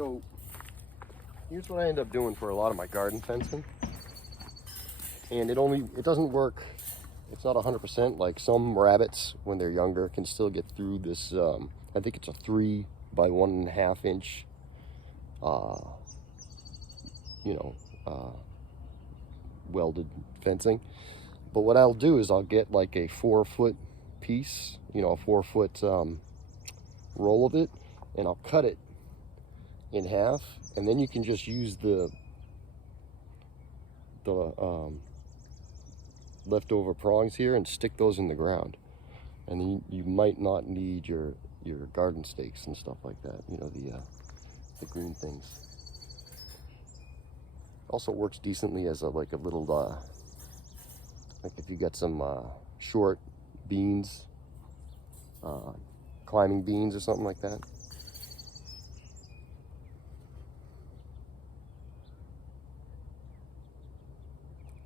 So here's what I end up doing for a lot of my garden fencing. And it doesn't work, it's not 100%. Like some rabbits, when they're younger, can still get through this, I think it's a 3 by 1.5 inch, welded fencing. But what I'll do is I'll get like a 4-foot piece, a 4-foot roll of it, and I'll cut it in half, and then you can just use the leftover prongs here and stick those in the ground, and then you might not need your garden stakes and stuff like that, the green things. Also works decently as a little like if you got some short beans, climbing beans or something like that.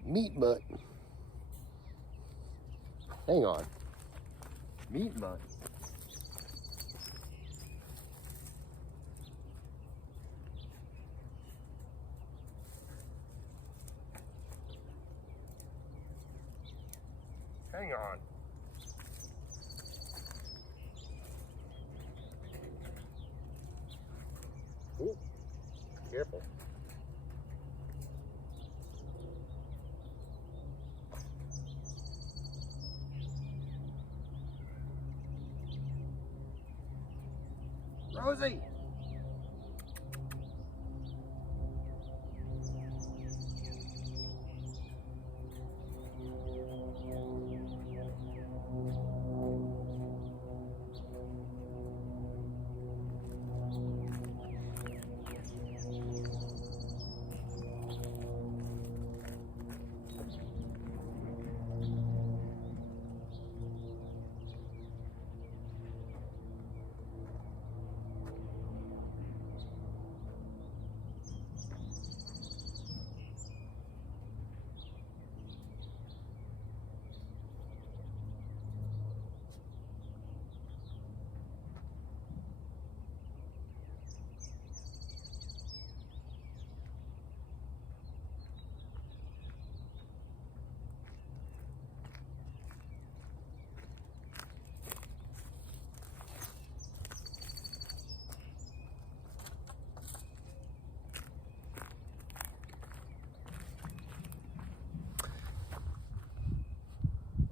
Meat mutt. Hang on. Meat mutt. Hang on. Ooh, careful. Rosie!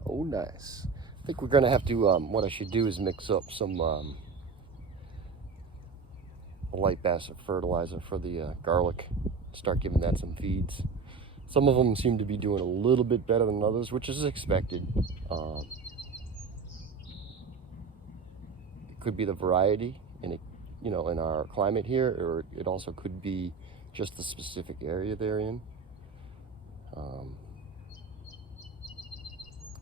Oh, nice. I think we're gonna have to, what I should do is mix up some light basket fertilizer for the garlic. Start giving that some feeds. Some of them seem to be doing a little bit better than others, which is expected. It could be the variety in in our climate here, or it also could be just the specific area they're in.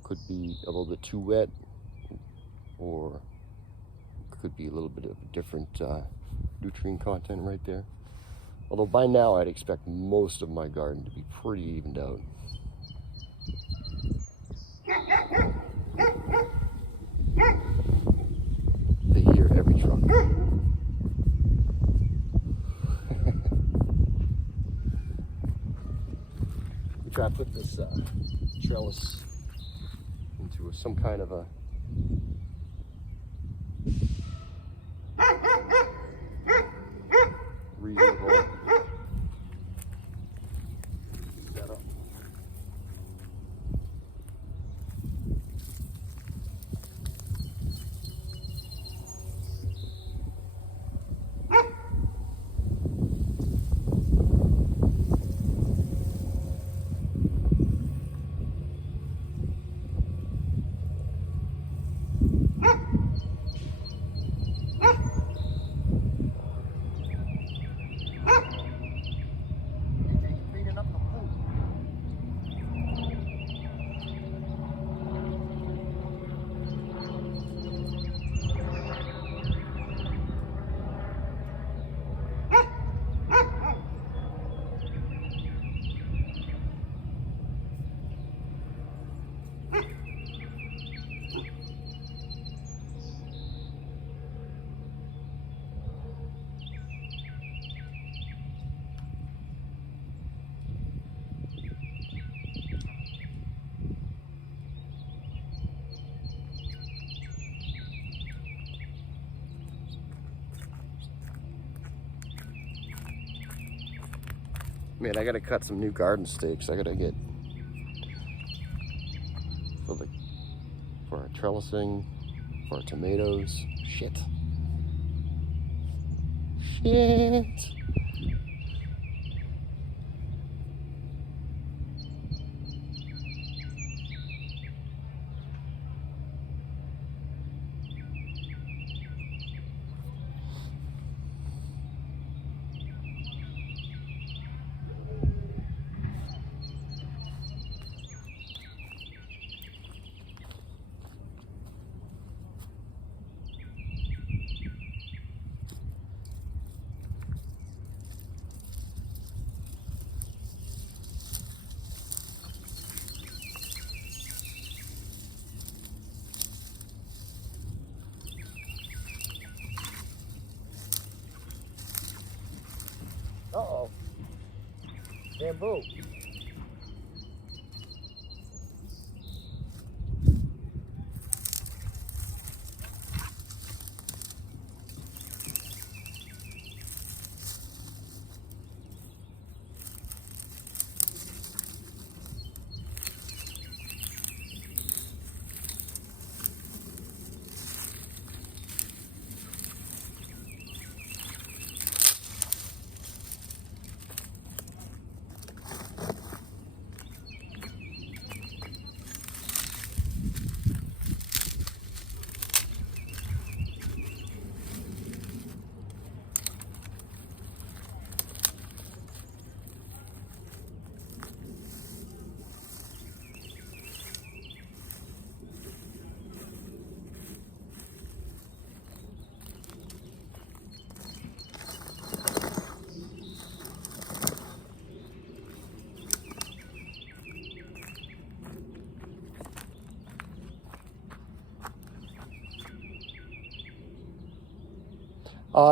Could be a little bit too wet, or could be a little bit of a different nutrient content right there. Although by now I'd expect most of my garden to be pretty evened out. They hear every truck. We try to put this trellis into some kind of a reasonable setup. Man, I gotta cut some new garden stakes. I gotta get for our trellising, for our tomatoes. Shit. Uh-oh. Bamboo.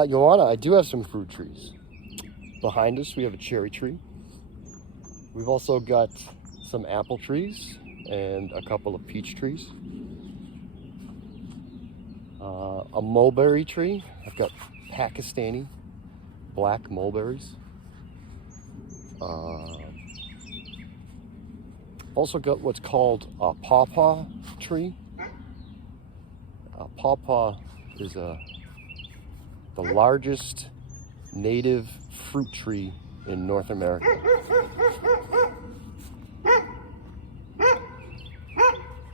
Joanna, I do have some fruit trees. Behind us, we have a cherry tree. We've also got some apple trees and a couple of peach trees. A mulberry tree. I've got Pakistani black mulberries. Also got what's called a pawpaw tree. Pawpaw is the largest native fruit tree in North America.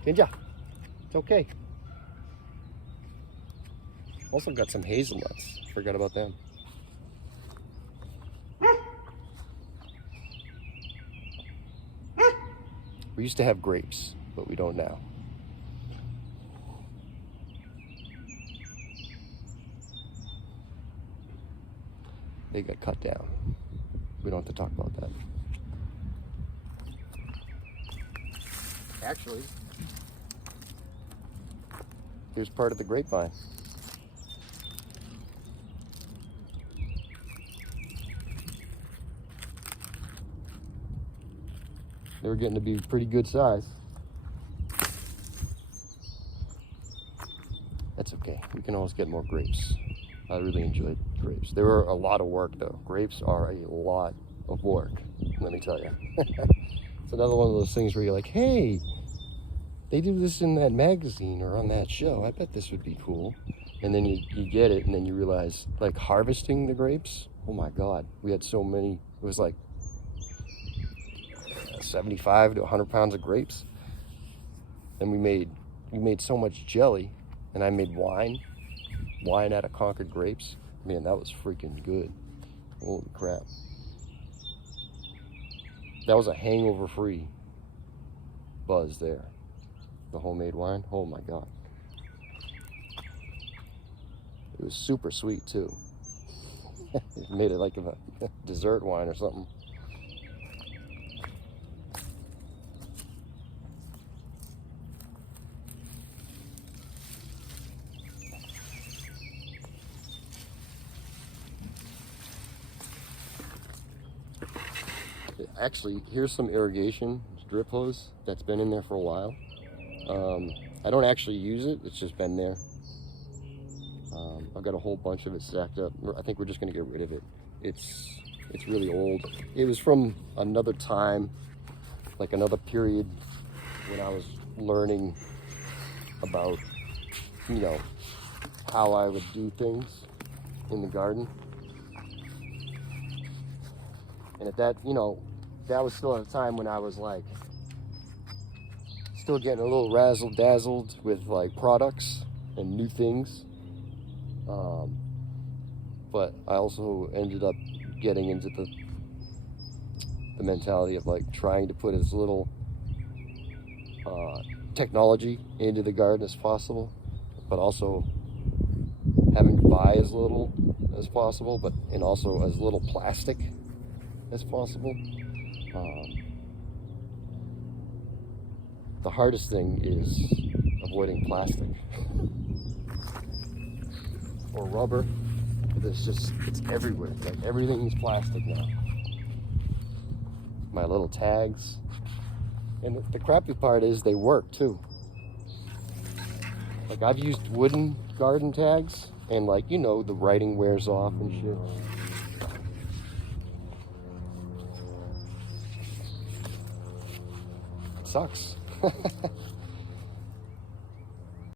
Kinja, it's okay. Also got some hazelnuts. Forgot about them. We used to have grapes, but we don't now. They got cut down. We don't have to talk about that. Actually, here's part of the grapevine. They were getting to be pretty good size. That's okay. We can always get more grapes. I really enjoyed grapes. They were a lot of work though. Grapes are a lot of work, let me tell you. It's another one of those things where you're like, hey, they do this in that magazine or on that show. I bet this would be cool. And then you get it and then you realize, like, harvesting the grapes, oh my God, we had so many. It was like 75 to 100 pounds of grapes. And we made so much jelly, and I made wine out of Concord grapes. Man, that was freaking good. Holy crap. That was a hangover-free buzz there. The homemade wine, oh my God. It was super sweet too. It made it like a dessert wine or something. Actually, here's some irrigation drip hose that's been in there for a while. I don't actually use it, it's just been there. I've got a whole bunch of it stacked up. I think we're just gonna get rid of it. It's It's really old. It was from another time, like another period when I was learning about, you know, how I would do things in the garden. And at that, you know, that was still at a time when I was like still getting a little razzle dazzled with like products and new things. But I also ended up getting into the mentality of like trying to put as little technology into the garden as possible, but also having to buy as little as possible, and also as little plastic as possible. The hardest thing is avoiding plastic or rubber. It's everywhere. Like everything's plastic now. My little tags. And the crappy part is they work too. Like I've used wooden garden tags and like, you know, the writing wears off and shit. It sucks.